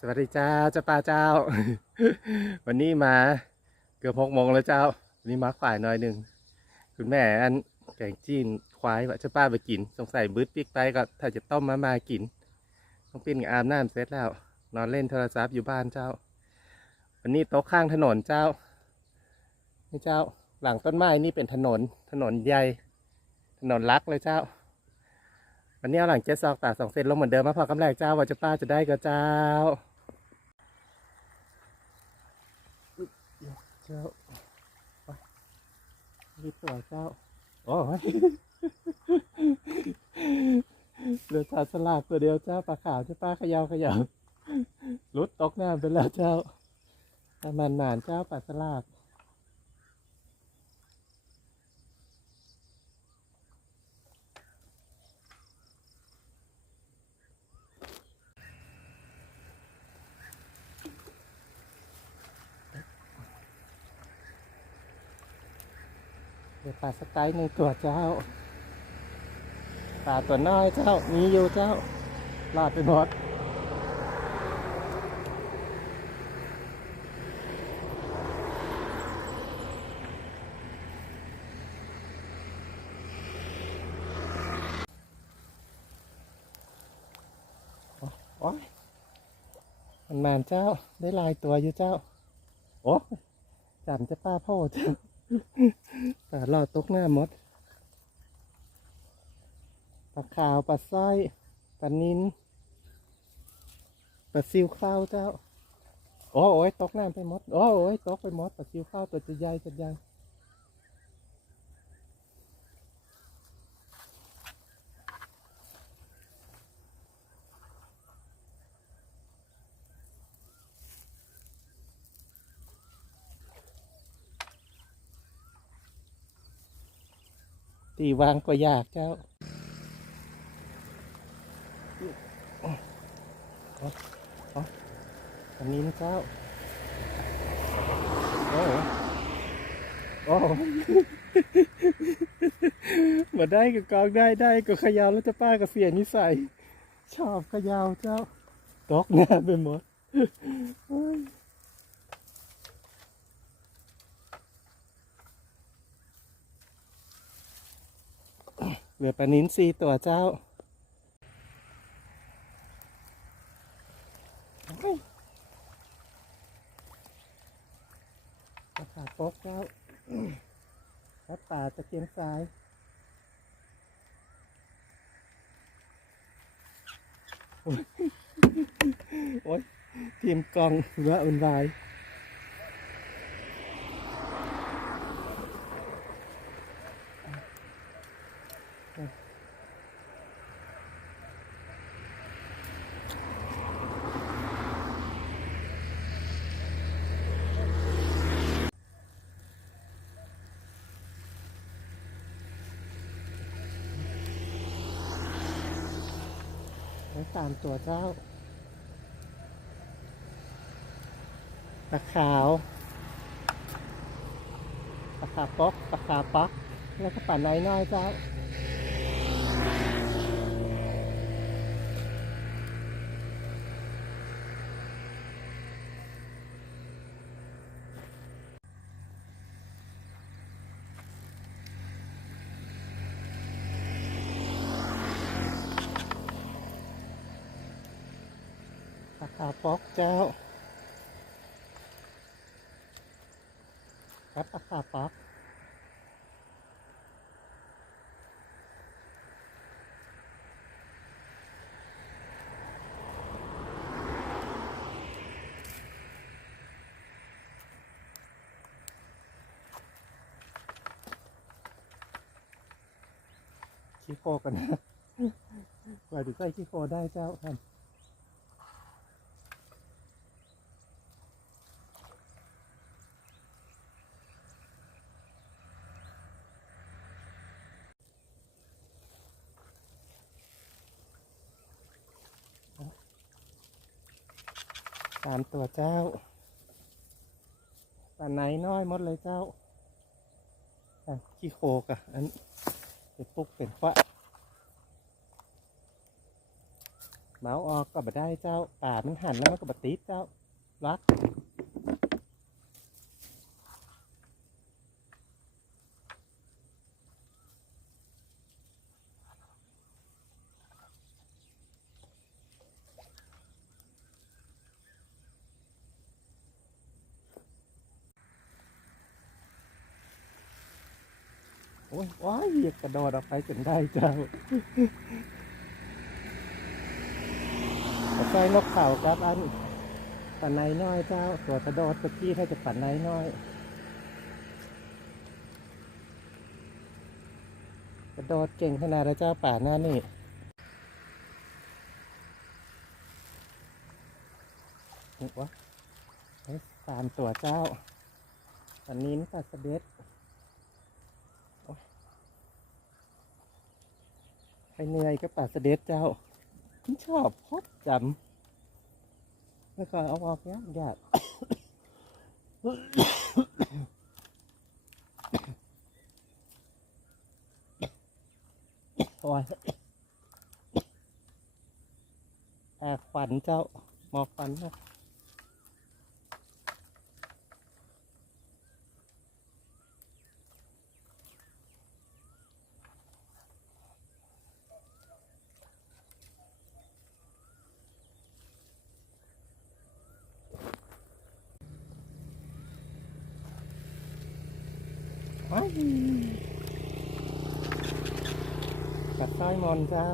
สวัสดีเจ้าเจ้าป้าเจ้า วันนี้มาเกือบหกโมงแล้วเจ้าวันนี้มาขวายหน่อยหนึ่งคุณแม่อันแกงจีนควายว่าเจ้าป้าไปกิน สงสัยบืดปิ๊กไปก็ถ้าจะต้มมามากินต้องปิ้นกับอาบน้ำเสร็จแล้ว นอนเล่นโทรศัพท์อยู่บ้านเจ้า วันนี้โต๊ะข้างถนนเจ้านี่เจ้าหลังต้นไม้นี่เป็นถนนถนนใหญ่ ถนนลักเลยเจ้า วันนี้เอาหลังเจ็ดซอกตากสองเซนลงเหมือนเดิมมาพอกำแรกเจ้าว่าเจะป้าจะได้ก็เจ้าเจ้าไปรีบตัวเจ้าโอ้ยเหลือชาสลากตัวเดียวเจ้าปลาขาวเจ้าป้าเขยาวขยาวรุดตกน้ำไปแล้วเจ้าประมาณนานเจ้าปลาสลาก ดี๋ยวปลาสไตล์หนึ่งตัวเจ้าปลาตัวน้อยเจ้า มีอยู่เจ้ารอดไปหมดโอ้ยมันมนเจ้า ได้ลายตัวอยู่เจ้า โอ้จำจะป้าพ่อเจ้า ปลาหลอดตกหน้ามดปลาขาวปลาสร้อยปลานินปลาซิวข้าวเจ้า โอ้โอ้ยตกน้ำไปหมดโอ้โอ้ยตกไปหมดปลาซิวข้าวตัวจะใหญ่จะใหญ่ ตีวางก็ยากเจ้าอ้โอ้โอ้นินเจ้า โอ้โอ้มาได้ก็กองได้ได้ก็เขยาวแล้วจะป้าก็เสียนิสัย ชอบขยาวเจ้าตกหน้าไปหมด เหลือปลานิ้นสี่ตัวเจ้าโอ้ยราโป๊กเจ้าและป่าตะเกียงซ้ายโอ้ยโอ้ยทีมกองเหลืออุ่นวาย สามตัวเจ้าปลาขาวปลาขาป๊อกปลาขาป๊อกแล้วก็ปลาไหลน้อยๆเจ้าาป๊อกเจ้า ครับปลาขาป๊อกขี้โคกันนะกว่าจะใส่ขี้โคได้เจ้าท่าน ตามตัวเจ้าปลาไหนน้อยหมดเลยเจ้าขี้โคกอะอันเป็นปุ๊กเป็นควะเมาออกก็บ่ได้เจ้าป่ามันหันแล้วมันก็บติดเจ้ารัก โอ้ยว้ายเหยียบกระโดดออกไปจนได้เจ้าใส่นกเข่าครับอันปันในน้อยเจ้าตัวกระโดดตะกี้ถ้าจะปันในน้อย กระโดดเก่งขนาดแล้วเจ้าป่าหน้านี่นี่วะเฮ้ยสามตัวเจ้าอันนี้นี่ปัสเด็ดโอ๊ย ไปเหนื่อยก็ปัสเด็ดเจ้าชอบพบจำไม่เคยเอาออกยากยากโอ้ยแอบฝันเจ้าหมอกฝันนะอ้าย กัดไส้มอนเจ้า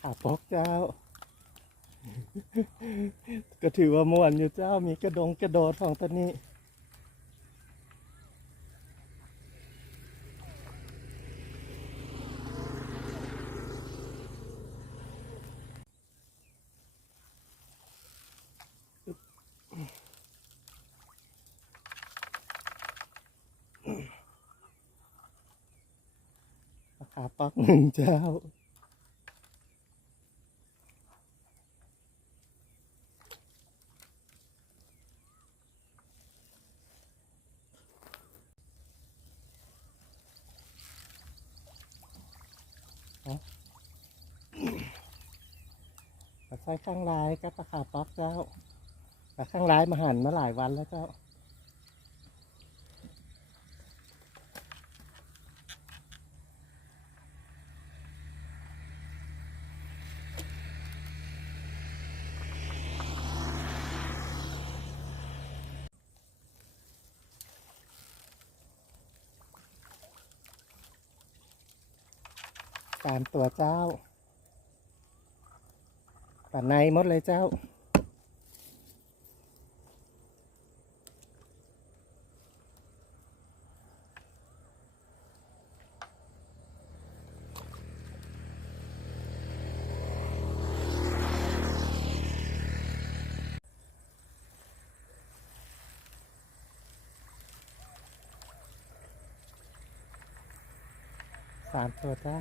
ขาปอกเจ้า ก็ถือว่าม่วนอยู่เจ้ามีกระดงกระโดดของตอนนี้ขาปักหนึ่งเจ้า ปลาไส้ข้างร้ายกับปลาขาป๊อกเจ้าปลาข้างร้ายมาหันมาหลายวันแล้วเจ้าตามตัวเจ้า ป่านในหมดเลยเจ้า สามตัวเจ้า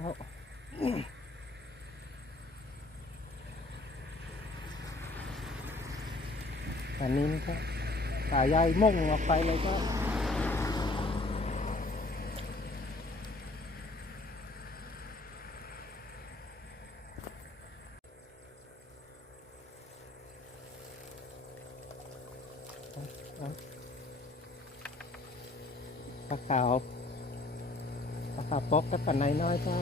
อันนี้ก็สายใยมุ่งออกไปเลยก็ปลาขาวปลาขาวปกกับปลาในน้อยเจ้า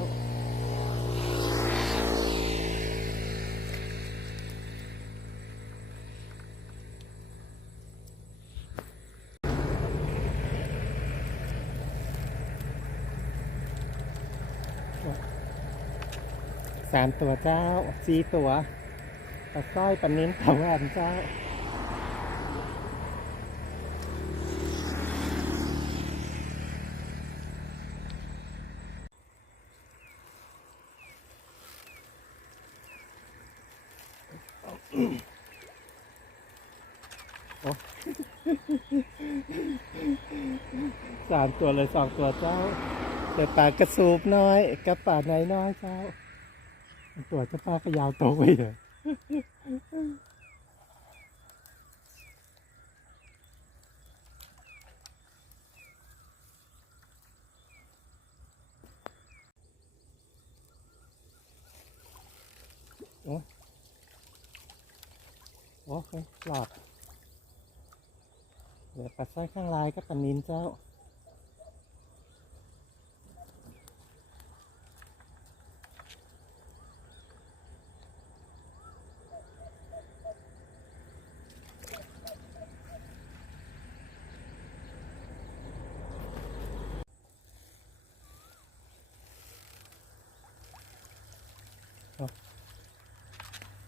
สามตัวเจ้าสี่ตัวปลาสร้อยปลานิ้นปลาแหวนเจ้าสามตัวเลยสองตัวเจ้าแต่ปลากระสูบน้อยกับปลาไหนน้อยเจ้า ตัวเจ้าปลาก็ยาวโตไปเลยโอ้โอ้หลอดเหลือปลาสร้อยข้างลายก็ปลานินเจ้า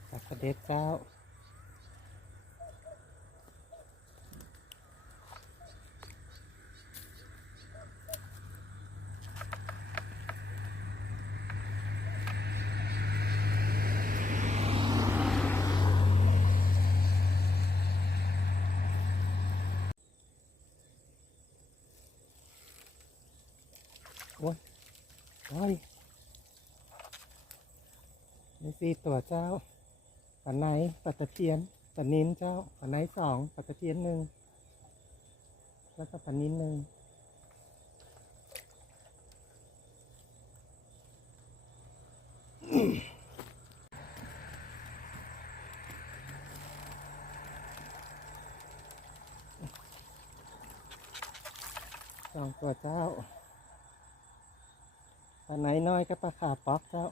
ตักกระเด็ดเจ้า นี่สี่ตัวเจ้าปลาไหนปลาตะเพียนปลานินเจ้าปลาไหนสองปลาตะเพียนหนึ่งแล้วก็ปลานินหนึ่งสองตัวเจ้าปลาไหนน้อยก็ปลาขาป๊อกเจ้า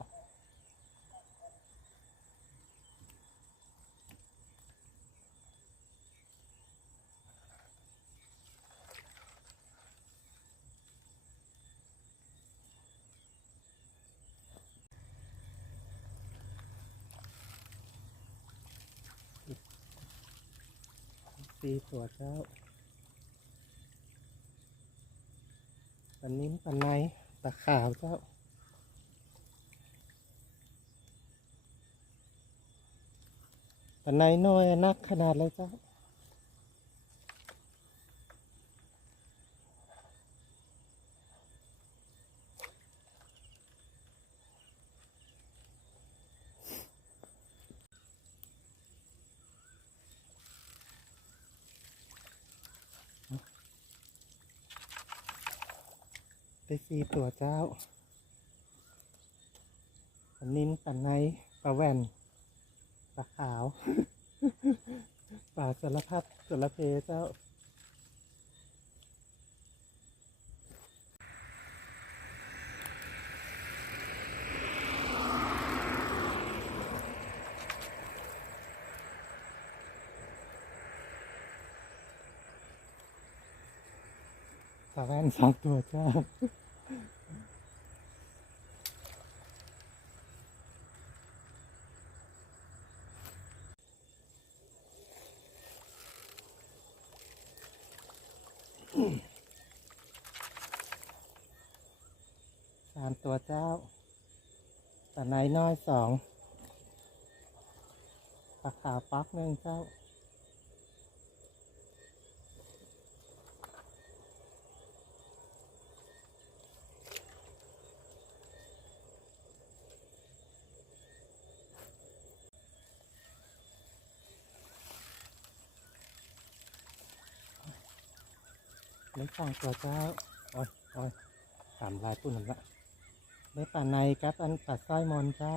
สี่ตัวเจ้าปลานิ้นปลาในปลาขาวเจ้าปลาในน้อยนักขนาดเลยเจ้า สี่ตัวเจ้าปนินปลาในปลาแวนปลาขาวปลาสารพัดสารเพเจ้าปลาแว่นสองตัวเจ้า ตัวเจ้าปลาไนน้อยสองปลาขาวปักหนึ่งเจ้าไม่ฟังตัวเจ้าโอ้ ได้ป่าในกับอันป่าสร้อยมนเจ้า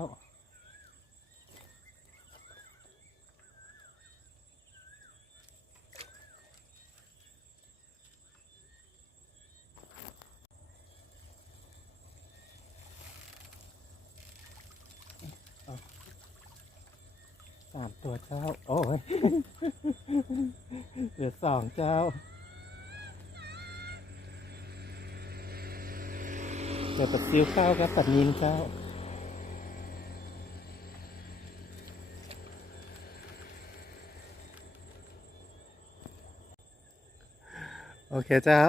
สามตัวเจ้า โอ้ยเหลือสองเจ้า เดี๋ยวตัดซิวข้าวครับตัดนินข้าวโอเคเจ้า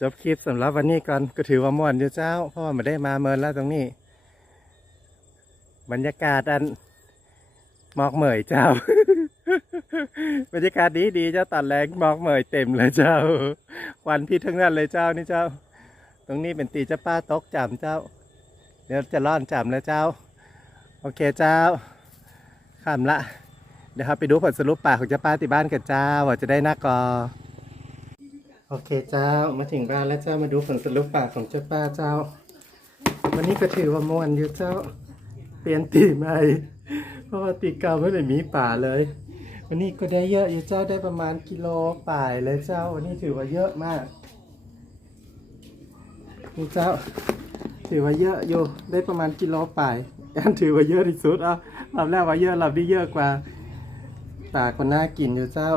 จบคลิปสำหรับวันนี้ก่อนก็ถือว่าม่วนอยู่เจ้า เพราะว่าไม่ได้มาเมินแล้วตรงนี้ บรรยากาศอันหมอกเหมยเจ้า บรรยากาศดีดีๆเจ้าตัดแรงหมองเหมยเต็มเลยเจ้า วันพิษทั้งนั้นเลยเจ้านี่เจ้า ตรงนี้เป็นตีเจ้าป้าตกจำเจ้า เดี๋ยวจะร่อนจำแล้วเจ้า โอเคเจ้าข้ามละ เดี๋ยวครับไปดูผลสรุปป่าของเจ้าป้าที่บ้านกันเจ้าว่าจะได้นักกอโอเคเจ้ามาถึงบ้านแล้วเจ้ามาดูผลสรุปป่าของเจ้าป้าเจ้า วันนี้ก็ถือว่าม่วนอยู่เจ้า เปลี่ยนตีใหม่เพราะว่าตีเก่าไม่ได้มีป่าเลย วันนี้ก็ได้เยอะอยู่เจ้าได้ประมาณกิโลป่ายเลยเจ้าวันนี้ถือว่าเยอะมาก นี่เจ้า ถือว่าเยอะอยู่ได้ประมาณกิโลป่ายอันถือว่าเยอะที่สุดอะรอบแรกว่าเยอะรอบนี้เยอะกว่าป่าคนน่ากินอยู่เจ้า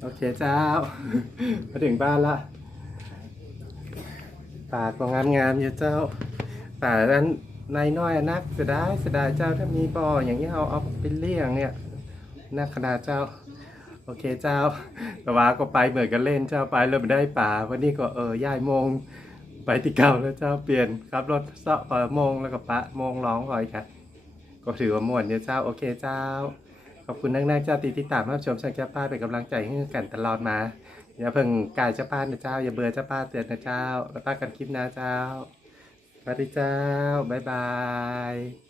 โอเคเจ้า มาถึงบ้านละปาก็งามงามอยู่เจ้าป่านั้นนายน้อยนักเสียดายเสียดายเจ้าถ้ามีบ่ออย่างนี้เอาเอาไปเลี้ยงเนี่ยนักขนาดเจ้า โอเคเจ้าแต่ว่าก็ไปเหมือนกันเล่นเจ้าไปเริ่มได้ป่าวันนี้ก็เออย่ายโมงไปที่เก่าแล้วเจ้าเปลี่ยนครับรถเสาะปิดโมงแล้วก็ปะมงร้องคอยค่ะ ก็ถือว่าม่วนเนี่ยเจ้าโอเคเจ้า ขอบคุณนักๆเจ้าตีที่ตามรับชมช่างเจ้าป้าเป็นกำลังใจให้กันตลอดมาอย่าเพิ่งกายเจ้าป้านะเจ้าอย่าเบื่อเจ้าป้าเตือนนะเจ้าแล้วป้ากันคลิปนะเจ้าสวัสดีเจ้าบ๊ายบาย